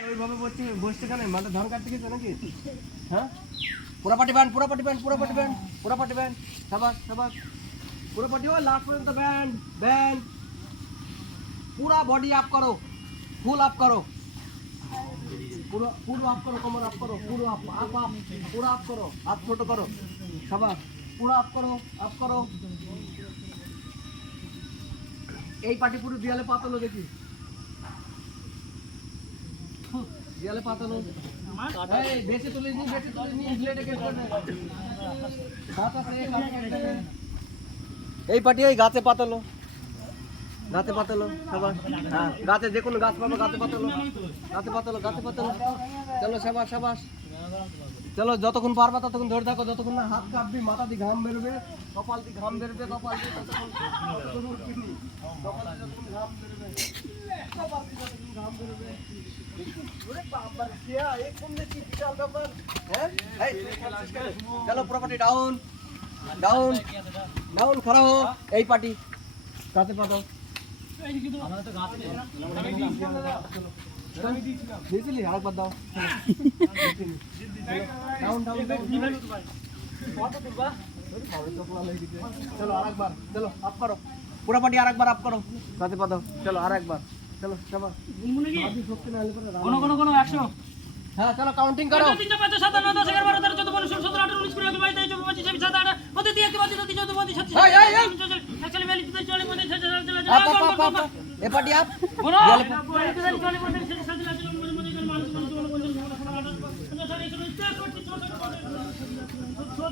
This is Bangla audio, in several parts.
কেন? মানে হ্যাঁ? আপ করো ফুল আপ করো। আপ করো up up up up up করো আপ করো। আপ করো এই পাটি পুরো দেয়ালে পাতলো দেখি দেয়ালে পাতালো তুলে তুলে। এই পাটি, এই গাছে পাতালো। গাছে পাতালো সবার হ্যাঁ গাছে যে কোনো গাছ পাবো, গাছে পাতালো। গাছে পাতালো গাছে পাতালো। চলো, সাবাস সাবাস। চলো যতক্ষণ পারবা ততক্ষণ ধরে থাকো যতক্ষণ না হাত কাঁপবি মাথা দিয়ে ঘাম বেরোবে কপাল দিয়ে ঘাম বেরোবে কপাল দিয়ে ততক্ষণ ততক্ষণ কপাল দিয়ে যতক্ষণ ঘাম বেরোবে কপাল দিয়ে যতক্ষণ ঘাম বেরোবে। ওরে বাবা রে, এই কোন দেখি বিশাল ব্যাপার? এই, চলো প্রপার্টি ডাউন ডাউন ডাউন খারাপ এই পার্টি কাতে পাঠাও। দিয়েছিলি আরেকবার দাও ডাউন ডাউন চলো আরেকবার চলো আপ করো পুরো পাটি আরেকবার আপ করো কাতে পাঠাও চলো আরেকবার চলো সবার কোনো কোনো কোনো একশো হ্যাঁ চলো কাউন্টিং করো তিনশো পঞ্চাশ সাতান্ন দশ এগারো বারো তেরো চোদ্দ পনেরো ষোলো সতেরো আঠারো উনিশ কুড়ি একুশ বাইশ তেইশ চব্বিশ পঁচিশ ছাব্বিশ সাতাশ আঠাশ উনত্রিশ তিরিশ একত্রিশ বত্রিশ তেত্রিশ চৌত্রিশ পঁয়ত্রিশ ছত্রিশ এই, এই, এই। একচল্লিশ বিয়াল্লিশ তেতাল্লিশ চুয়াল্লিশ পঁয়তাল্লিশ ছেচল্লিশ সাতচল্লিশ আপ। এ পাটি বলো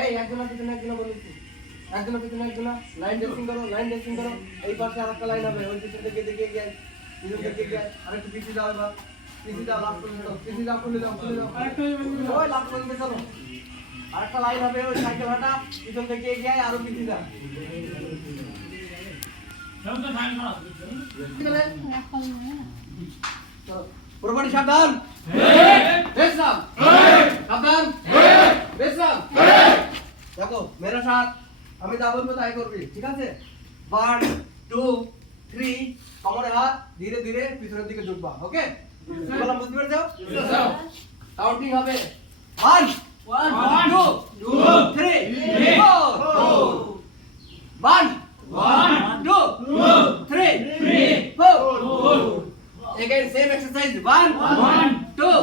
এই, একজনের পিছনে একজন একজনের পিছনে লাইন ড্রেসিং করো লাইন ড্রেসিং করো, এই পাশে আরেকটা লাইন হবে, ওই পিছন থেকে দেখে গিয়ে পিছন গিয়ে আরেকটু পিছিয়ে যাও লাস্ট পর্যন্ত পিছিয়ে লাস্ট পর্যন্ত চলো। আরেকটা লাইন হবে, ওই সাইকেল হাঁটা, পিছন থেকে গিয়ে আরও পিছিয়ে যাও। চলো। সাবধান। বিশ্রাম সাবধান। বিশ্রাম দেখো মেরা সাথ আমি যা বলব তাই করবি ঠিক আছে? ওয়ান টু থ্রি কোমরে হাত ধীরে ধীরে পিছনের দিকে ঝুঁকবা ওকে বললাম বুঝতে পেরেছ? কাউন্টিং হবে। One one two two three four one one two three four Again, same exercise. One, one, two,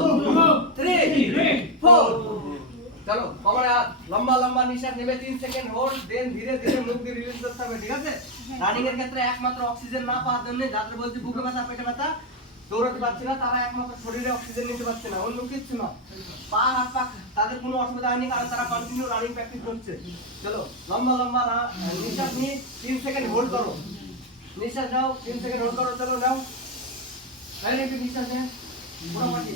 three, four. চলো কমরে হাত লম্বা নিঃশ্বাস নেবে তিন সেকেন্ড হোল্ড দেন ধীরে ধীরে মুখ দিয়ে রিলিজ করতে হবে ঠিক আছে? রানিং এর ক্ষেত্রে একমাত্র অক্সিজেন না পাওয়ার জন্য যাদের বলছি বুকে ব্যথা পেটে ব্যথা দৌড়াতে পারছে না তারা একমাত্র শরীরে অক্সিজেন নিতে পারছে না অন্য কিছু না। পা হাত পা তাদের কোনো অসুবিধা হয়নি কারণ তারা কন্টিনিউ রানিং প্র্যাকটিস করছে। চলো লম্বা লম্বা নিঃশ্বাস নিয়ে তিন সেকেন্ড হোল্ড করো। নিঃশ্বাস নাও তিন সেকেন্ড হোল্ড করো চলো নাও নিঃশ্বাস নেন মোটামুটি।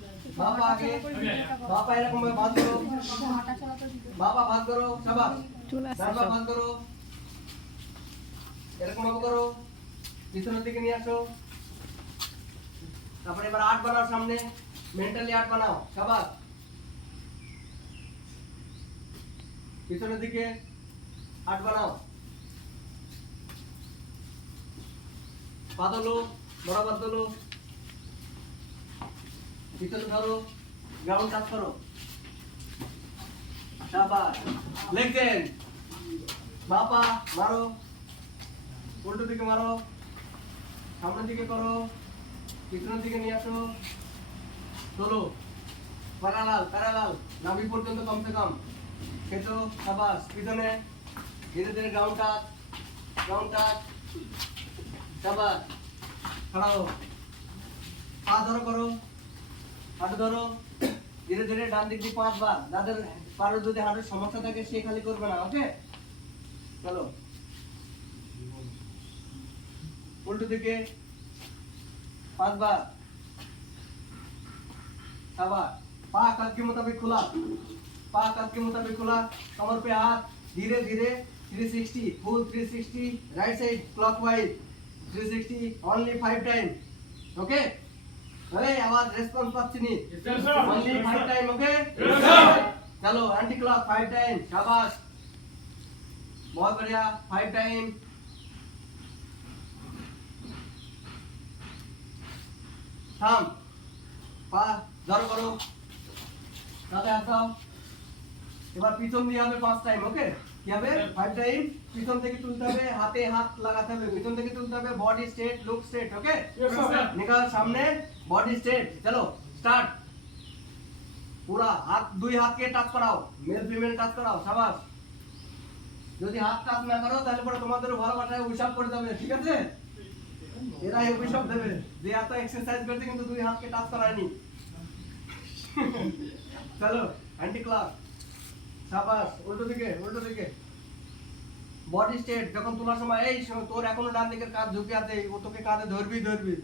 বাপা আগে। বাপা এরকম ভাবে বাঁধ করো বাবা বাঁধ করো সাবাস। বাবা বাঁধ করো এরকম ভাবে করো। পিছনের দিকে নিয়ে আসো। তারপরে এবার আট বানাও সামনে। মেন্টালি আট বানাও সাবাস। পিছনের দিকে আট বানাও। পা তোলো বরাবর তোলো পিছনে ধরো গ্রাউন্ড টাচ করো। সাবাস লেগেন বাপা মারো। উল্টো দিকে মারো। সামনের দিকে করো। পিছনের দিকে নিয়ে আসো। তোলো প্যারালাল প্যারালাল নাভি পর্যন্ত কমসে কম। খেতো সাবাস, পিছনে। ধীরে ধীরে গ্রাউন্ড টাচ গ্রাউন্ড টাচ সাবাস খাড়াও পা ধরো, করো। হাঁটু ধরো ধীরে ধীরে ডান দিক দিয়ে পাঁচবার যাদের কারো যদি হাঁটুর সমস্যা থাকে সে খালি করবে না ওকে চলো উল্টো দিকে पांचबार साबार पा कद के मुताबिक खुला पा कद के मुताबिक खुला कमर पे हाथ धीरे धीरे 360 full 360 right side clockwise 360 only 5 time okay अरे હવે આવા રેસ્પોન્સ પક્ષની ઓનલી ફાઈવ ટાઈમ ઓકે ચાલો એન્ટી ક્લોક ફાઈવ ટાઈમ શાબાશ. बहुत बढ़िया फाइव टाइम थाम पा जरूर करो दादा आता এবার পিছন দিয়ে হবে পাঁচ টাইম ওকে কি হবে? ফাইভ টাইম পিছন থেকে তুলতে হবে হাতে হাত লাগাতে হবে পিছন থেকে তুলতে হবে body straight look straight okay নিকাল সামনে বডি স্ট্রেট চলো স্টার্ট পুরা হাত দুই হাতকে টাচ করাও মেল ফিমেল টাচ করাও সাবাস। যদি হাত টাচ না করো তাহলে পরে তোমাদের ভালোবাসায় অভিশাপ করে যাবে ঠিক আছে? এরাই অভিশাপ দেবে। যে এত এক্সারসাইজ করতে কিন্তু দুই হাতকে টাচ করায়নি। চলো অ্যান্টি ক্লাস সাবাস, উল্টো দিকে উল্টো দিকে। বডি স্টেট যখন তোলার সময়, এই তোর এখনও ডান দিকের কাজ ঝুঁকে আছে, ও তোকে কাঁধে ধরবি ধরবি।